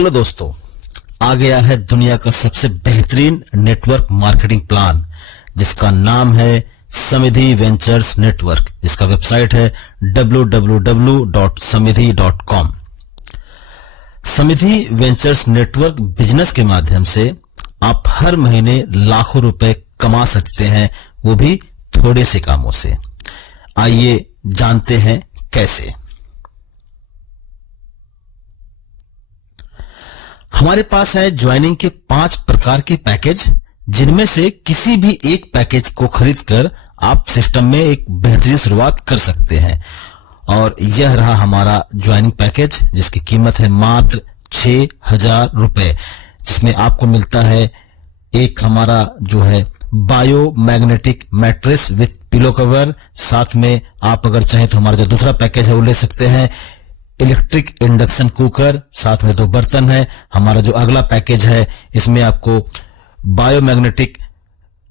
Hello दोस्तों, आ गया है दुनिया का सबसे बेहतरीन नेटवर्क मार्केटिंग प्लान जिसका नाम है समृद्धि वेंचर्स नेटवर्क, जिसका वेबसाइट है www.samidhi.com। समृद्धि वेंचर्स नेटवर्क बिजनेस के माध्यम से आप हर महीने लाखों रुपए कमा सकते हैं, वो भी थोड़े से कामों से। आइए जानते हैं कैसे। हमारे पास है ज्वाइनिंग के 5 प्रकार के पैकेज, जिनमें से किसी भी एक पैकेज को खरीदकर आप सिस्टम में एक बेहतरीन शुरुआत कर सकते हैं। और यह रहा हमारा ज्वाइनिंग पैकेज, जिसकी कीमत है मात्र 6,000 रुपए, जिसमें आपको मिलता है एक हमारा जो है bio magnetic mattress with pillow cover. साथ में आप अगर चाहें तो हमारा जो दूसरा पैकेज है वो ले सकते हैं, इलेक्ट्रिक इंडक्शन कुकर, साथ में 2 बर्तन है। हमारा जो अगला पैकेज है इसमें आपको बायोमैग्नेटिक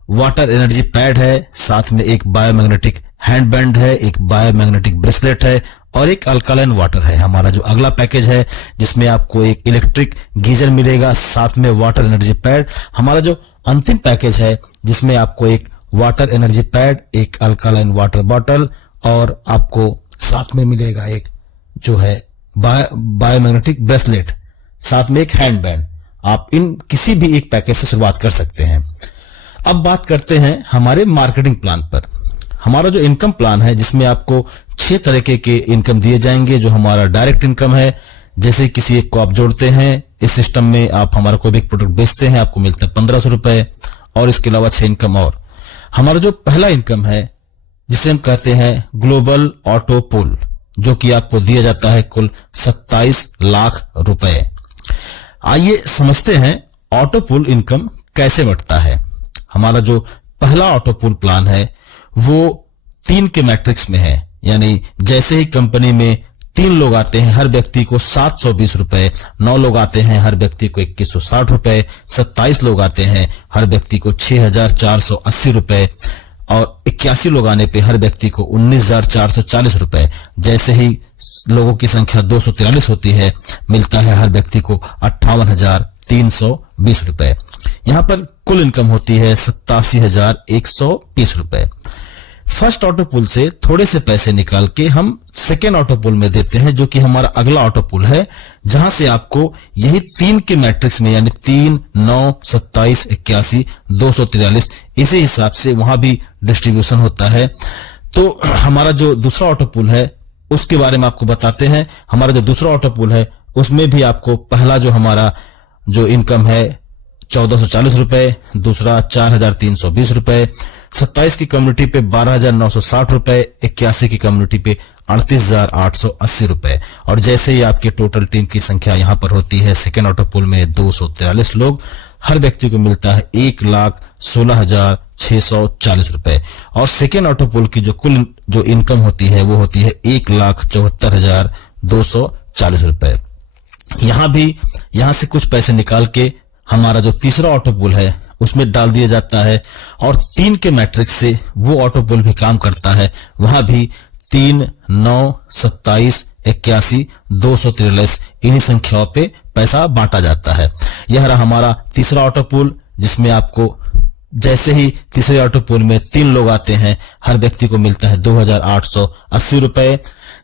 वाटर एनर्जी पैड है, साथ में एक बायोमैग्नेटिक हैंडबैंड है, एक बायोमैग्नेटिक ब्रेसलेट है और एक अल्कालाइन वाटर है। हमारा जो अगला पैकेज है जिसमें आपको एक इलेक्ट्रिक गीजर मिलेगा, साथ में वाटर एनर्जी पैड। हमारा जो अंतिम पैकेज है जिसमें आपको एक वाटर एनर्जी पैड, एक अल्कालाइन वाटर बॉटल और आपको साथ में मिलेगा एक जो है बायोमैग्नेटिक ब्रेसलेट, साथ में एक हैंडबैंड। आप इन किसी भी एक पैकेज से शुरुआत कर सकते हैं। अब बात करते हैं हमारे मार्केटिंग प्लान पर। हमारा जो इनकम प्लान है जिसमें आपको 6 तरीके के इनकम दिए जाएंगे। जो हमारा डायरेक्ट इनकम है, जैसे किसी एक को आप जोड़ते हैं इस सिस्टम में, आप हमारा कोई भी प्रोडक्ट बेचते हैं, आपको मिलता है 1500 रुपए। और इसके अलावा 6 इनकम और। हमारा जो पहला इनकम है जिसे हम कहते हैं ग्लोबल ऑटो पुल, जो कि आपको दिया जाता है कुल 27 लाख रुपए। आइए समझते हैं ऑटो पुल इनकम कैसे बढ़ता है। हमारा जो पहला ऑटो पुल प्लान है वो 3 के मैट्रिक्स में है, यानी जैसे ही कंपनी में 3 लोग आते हैं हर व्यक्ति को 720 रुपए, 9 लोग आते हैं हर व्यक्ति को 2160 रुपए, 27 लोग आते हैं हर व्यक्ति को 6480 रुपए और 81 लोग आने पे हर व्यक्ति को 19,440 रुपए। जैसे ही लोगों की संख्या 243 होती है मिलता है हर व्यक्ति को 58,320 रुपए। यहां पर कुल इनकम होती है 87,120 रुपए। फर्स्ट ऑटो पुल से थोड़े से पैसे निकाल के हम सेकेंड ऑटो पुल में देते हैं, जो कि हमारा अगला ऑटो पुल है, जहां से आपको यही 3 के मैट्रिक्स में, यानी 3, 9, 27, 81, 243, इसी हिसाब से वहां भी डिस्ट्रीब्यूशन होता है। तो हमारा जो दूसरा ऑटो पुल है उसके बारे में आपको बताते हैं। हमारा जो दूसरा ऑटो पुल है उसमें भी आपको पहला जो हमारा जो इनकम है 1440 रुपए, दूसरा 4320 रुपए, 27 की कम्युनिटी पे 12,960 रुपए, 81 की कम्युनिटी पे 38,880 रुपए। और जैसे ही आपके टोटल टीम की संख्या यहां पर होती है सेकेंड ऑटो पुल में 243 लोग, हर व्यक्ति को मिलता है 1,16,640 रुपए। और सेकेंड ऑटो पुल की जो कुल जो इनकम होती है वो होती है 1,74,240 रुपए। यहां से कुछ पैसे निकाल के हमारा जो तीसरा ऑटो पुल है उसमें डाल दिया जाता है और 3 के मैट्रिक्स से वो ऑटो पुल भी काम करता है। वहां भी 3, 9, 27, 81, 243 इन्हीं संख्याओं पे पैसा बांटा जाता है। यह रहा हमारा तीसरा ऑटो पुल, जिसमें आपको जैसे ही तीसरे ऑटो पुल में 3 लोग आते हैं हर व्यक्ति को मिलता है 2,880 रुपए।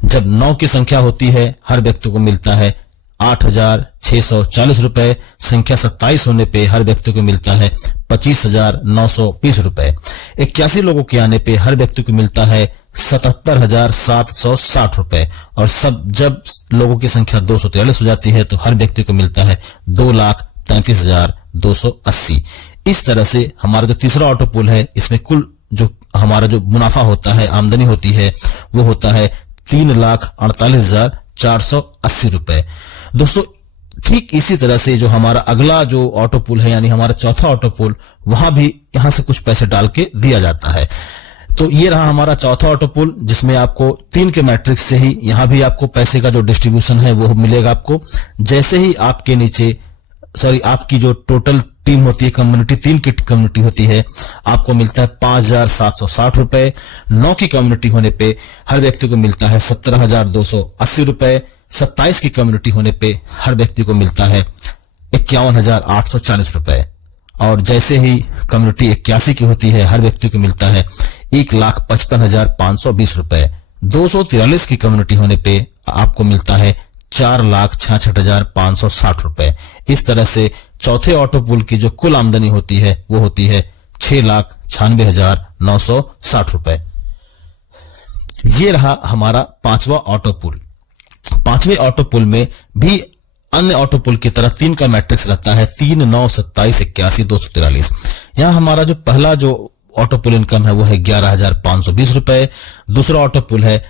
जब 9 की संख्या होती है हर व्यक्ति को मिलता है 8,640 रुपए। संख्या 27 होने पे हर व्यक्ति को मिलता है 25,920 रुपए। 81 लोगों के आने पे हर व्यक्ति को मिलता है 77,760 रुपए। और जब लोगों की संख्या 243 हो जाती है तो हर व्यक्ति को मिलता है 2,33,280। इस तरह से हमारा जो तीसरा ऑटो पुल है इसमें कुल जो हमारा जो मुनाफा होता है, आमदनी होती है, वो होता है 3,48,480 रुपए। दोस्तों ठीक इसी तरह से जो हमारा अगला जो ऑटो पुल है, यानी हमारा चौथा ऑटो पुल, वहां भी यहां से कुछ पैसे डाल के दिया जाता है। तो ये रहा हमारा चौथा ऑटो पुल, जिसमें आपको 3 के मैट्रिक्स से ही यहां भी आपको पैसे का जो डिस्ट्रीब्यूशन है वो मिलेगा आपको। जैसे ही आपके नीचे आपकी जो टोटल टीम होती है, कम्युनिटी 3 की कम्युनिटी होती है, आपको मिलता है 5,760 रुपए। 9 की कम्युनिटी होने पे हर व्यक्ति को मिलता है 17,280 रुपए। 27 की कम्युनिटी होने पे हर व्यक्ति को मिलता है 51,840 रुपए। और जैसे ही कम्युनिटी 81 की होती है हर व्यक्ति को मिलता है 1,55,520 रुपए। 243 की कम्युनिटी होने पे आपको मिलता है 4,66,560 रुपए। इस तरह से चौथे ऑटो पूल की जो कुल आमदनी होती है वो होती है 6,96,960 रुपए। ये रहा हमारा पांचवा ऑटो पूल। पांचवें ऑटो पूल में भी अन्य ऑटो पूल की तरह 3 का मैट्रिक्स रहता है, 3, 9, 27, 81, 243। यहां हमारा जो पहला जो ऑटो पूल इनकम है वो है 11,520 रुपए। दूसरा ऑटो पूल है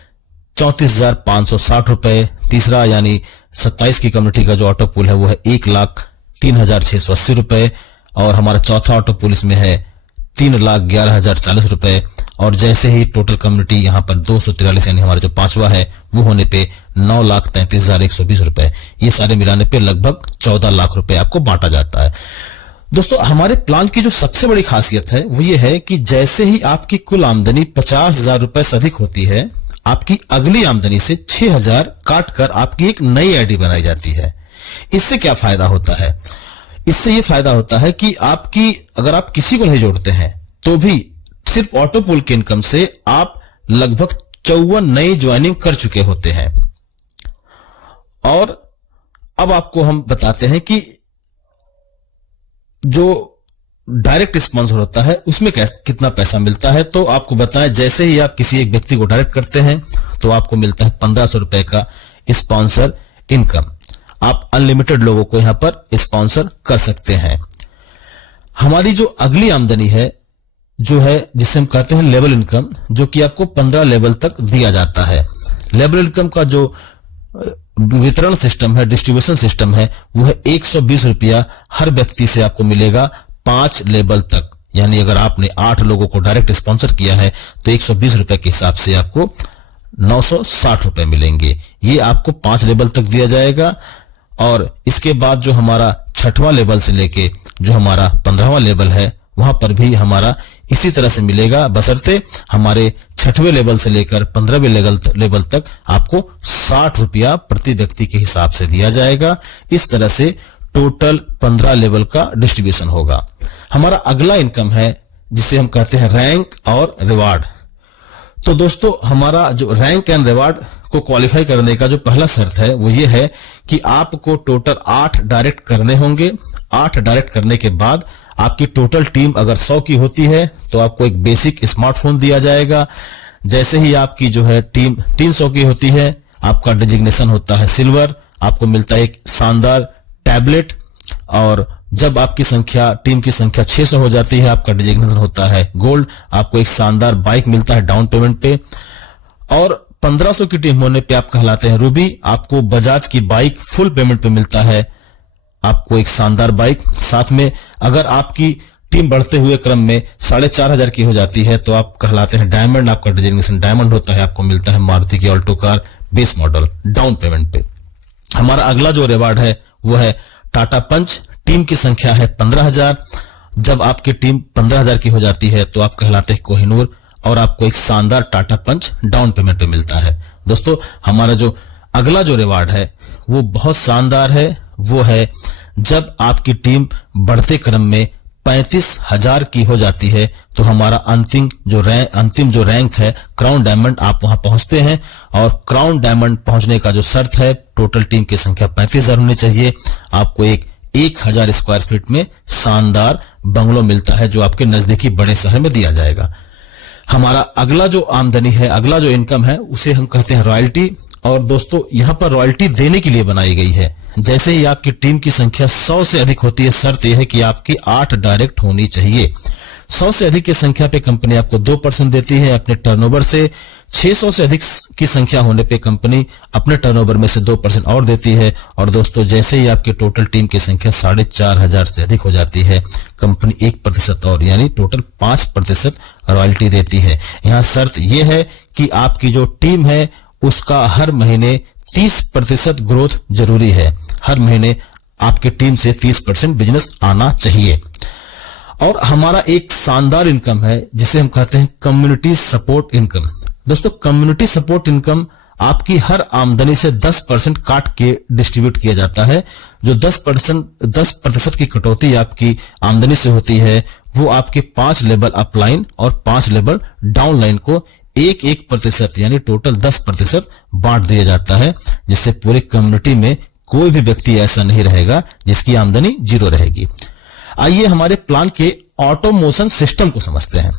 34,560 रुपए। तीसरा यानी 27 की कम्युनिटी का जो ऑटो पूल है वो है 1,03,680 रुपए। और हमारा चौथा ऑटो पूल इसमें है 3,11,040 रुपए। और जैसे ही टोटल कम्युनिटी यहाँ पर 243 यानी हमारा जो पांचवा है वो होने पे 9,33,120 रुपए। ये सारे मिलाने पे लगभग 14 लाख रुपए आपको बांटा जाता है। दोस्तों हमारे प्लान की जो सबसे बड़ी खासियत है वो ये है कि जैसे ही आपकी कुल आमदनी 50,000 रुपए से अधिक होती है, आपकी अगली आमदनी से 6,000 काट कर आपकी एक नई आईडी बनाई जाती है। इससे क्या फायदा होता है? इससे ये फायदा होता है कि आपकी अगर आप किसी को नहीं जोड़ते हैं तो भी सिर्फ ऑटो पूल के इनकम से आप लगभग 54 नई ज्वाइनिंग कर चुके होते हैं। और अब आपको हम बताते हैं कि जो डायरेक्ट स्पॉन्सर होता है उसमें कितना पैसा मिलता है। तो आपको बताएं, जैसे ही आप किसी एक व्यक्ति को डायरेक्ट करते हैं तो आपको मिलता है 1,500 रुपए का स्पॉन्सर इनकम। आप अनलिमिटेड लोगों को यहां पर स्पॉन्सर कर सकते हैं। हमारी जो अगली आमदनी है जो है जिसे हम कहते हैं लेवल इनकम, जो कि आपको 15 लेवल तक दिया जाता है। लेवल इनकम का जो वितरण सिस्टम है, डिस्ट्रीब्यूशन सिस्टम है, वो है 120 रुपया हर व्यक्ति से आपको मिलेगा 5 लेवल तक। यानी अगर आपने 8 लोगों को डायरेक्ट स्पॉन्सर किया है तो 120 रुपए के हिसाब से आपको 960 रुपए मिलेंगे। ये आपको 5 लेवल तक दिया जाएगा। और इसके बाद जो हमारा 6वां लेवल से लेके जो हमारा 15वां लेवल है वहां पर भी हमारा इसी तरह से मिलेगा, बशर्ते हमारे 6वें लेवल से लेकर 15वें लेवल तक आपको 60 रुपया प्रति व्यक्ति के हिसाब से दिया जाएगा। इस तरह से टोटल 15 लेवल का डिस्ट्रीब्यूशन होगा। हमारा अगला इनकम है जिसे हम कहते हैं रैंक और रिवार्ड। तो दोस्तों हमारा जो रैंक एंड रिवार्ड को क्वालिफाई करने का जो पहला शर्त है वो ये है कि आपको टोटल 8 डायरेक्ट करने होंगे। 8 डायरेक्ट करने के बाद आपकी टोटल टीम अगर 100 की होती है तो आपको एक बेसिक स्मार्टफोन दिया जाएगा। जैसे ही आपकी जो है टीम 300 की होती है, आपका डिजिग्नेशन होता है सिल्वर, आपको मिलता है एक शानदार टैबलेट। और जब आपकी टीम की संख्या 600 हो जाती है, आपका डिजिग्नेशन होता है गोल्ड, आपको एक शानदार बाइक मिलता है डाउन पेमेंट पे। और 1500 की टीम होने पे आप कहलाते हैं रूबी, आपको बजाज की बाइक फुल पेमेंट पे मिलता है, आपको एक शानदार बाइक। साथ में अगर आपकी टीम बढ़ते हुए क्रम में 4,500 की हो जाती है तो आप कहलाते हैं डायमंड, आपका डिजिग्नेशन डायमंड होता है, आपको मिलता है मारुति की Alto car base model down payment पे। हमारा अगला जो रिवार्ड है वो है टाटा पंच। टीम की संख्या है 15,000। जब आपकी टीम 15,000 की हो जाती है तो आप कहलाते हैं कोहिनूर और आपको एक शानदार टाटा पंच डाउन पेमेंट पे मिलता है। दोस्तों हमारा जो अगला जो रिवार्ड है वो बहुत शानदार है। वो है जब आपकी टीम बढ़ते क्रम में 35,000 की हो जाती है तो हमारा अंतिम जो रैंक है क्राउन डायमंड, आप वहां पहुंचते हैं। और क्राउन डायमंड पहुंचने का जो शर्त है, टोटल टीम की संख्या 35,000 होनी चाहिए। आपको एक 1,000 स्क्वायर फीट में शानदार बंगलो मिलता है जो आपके नजदीकी बड़े शहर में दिया जाएगा। हमारा अगला जो आमदनी है, अगला जो इनकम है उसे हम कहते हैं रॉयल्टी। और दोस्तों यहां पर रॉयल्टी देने के लिए बनाई गई है। जैसे ही आपकी टीम की संख्या 100 से अधिक होती है, शर्त यह है कि आपकी 8 डायरेक्ट होनी चाहिए। 100 से अधिक की संख्या पे कंपनी आपको 2% देती है अपने टर्नओवर से। 600 से अधिक की संख्या होने पे कंपनी अपने टर्नओवर में से 2% और देती है। और दोस्तों जैसे ही आपकी टोटल टीम की संख्या 4,500 से अधिक हो जाती है, कंपनी 1% और यानी टोटल 5% रॉयल्टी देती है। यहाँ शर्त यह है कि आपकी जो टीम है उसका हर महीने 30% ग्रोथ जरूरी है। हर महीने आपके टीम से 30% बिजनेस आना चाहिए। और हमारा एक शानदार इनकम है जिसे हम कहते हैं कम्युनिटी सपोर्ट इनकम। दोस्तों कम्युनिटी सपोर्ट इनकम आपकी हर आमदनी से 10% काट के डिस्ट्रीब्यूट किया जाता है। जो 10% की कटौती आपकी आमदनी से होती है वो आपके 5 लेवल अपलाइन और 5 लेवल डाउनलाइन को 1% यानी टोटल 10% बांट दिया जाता है, जिससे पूरे कम्युनिटी में कोई भी व्यक्ति ऐसा नहीं रहेगा जिसकी आमदनी 0 रहेगी। आइए हमारे प्लान के ऑटोमोशन सिस्टम को समझते हैं।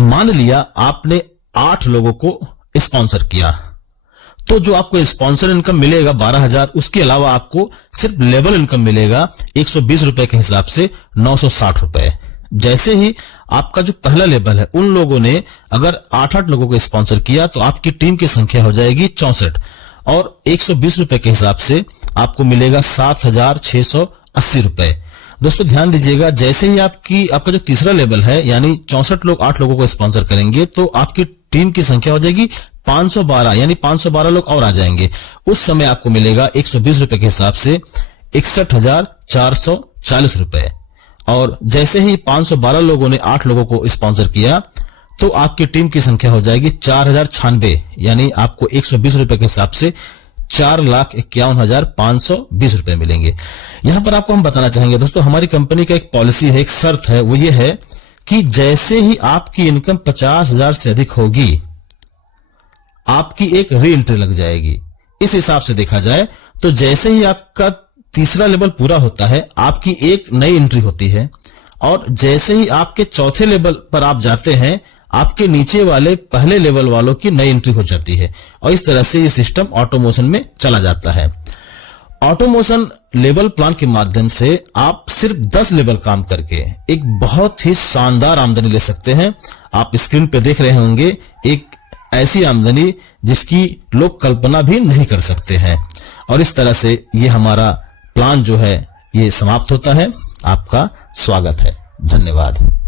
मान लिया आपने 8 लोगों को स्पॉन्सर किया, तो जो आपको स्पॉन्सर इनकम मिलेगा 12,000, उसके अलावा आपको सिर्फ लेवल इनकम मिलेगा 120 रुपए के हिसाब से 960 रुपए। जैसे ही आपका जो पहला लेवल है, उन लोगों ने अगर 8 लोगों को स्पॉन्सर किया तो आपकी टीम की संख्या हो जाएगी 64 और 120 रुपए के हिसाब से आपको मिलेगा 7,680 रुपए। दोस्तों ध्यान दीजिएगा, जैसे ही आपका जो तीसरा लेवल है यानी 64 लोग 8 लोगों को स्पॉन्सर करेंगे तो आपकी टीम की संख्या हो जाएगी 512, यानी 512 लोग और आ जाएंगे। उस समय आपको मिलेगा 120 रुपए के हिसाब से 61,440 रुपए। और जैसे ही 512 लोगों ने 8 लोगों को स्पॉन्सर किया तो आपकी टीम की संख्या हो जाएगी 4,096, यानी आपको 120 रुपए के हिसाब से 4,51,520 रुपए मिलेंगे। यहां पर आपको हम बताना चाहेंगे दोस्तों, हमारी कंपनी का एक पॉलिसी है, एक शर्त है, वो ये है कि जैसे ही आपकी इनकम 50,000 से अधिक होगी आपकी एक री एंट्री लग जाएगी। इस हिसाब से देखा जाए तो जैसे ही आपका तीसरा लेवल पूरा होता है आपकी एक नई एंट्री होती है, और जैसे ही आपके चौथे लेवल पर आप जाते हैं आपके नीचे वाले पहले लेवल वालों की नई एंट्री हो जाती है, और इस तरह से ये सिस्टम ऑटोमोशन में चला जाता है। ऑटोमोशन लेवल प्लान के माध्यम से आप सिर्फ 10 लेवल काम करके एक बहुत ही शानदार आमदनी ले सकते हैं। आप स्क्रीन पे देख रहे होंगे एक ऐसी आमदनी जिसकी लोग कल्पना भी नहीं कर सकते हैं। और इस तरह से ये हमारा प्लान जो है ये समाप्त होता है। आपका स्वागत है, धन्यवाद।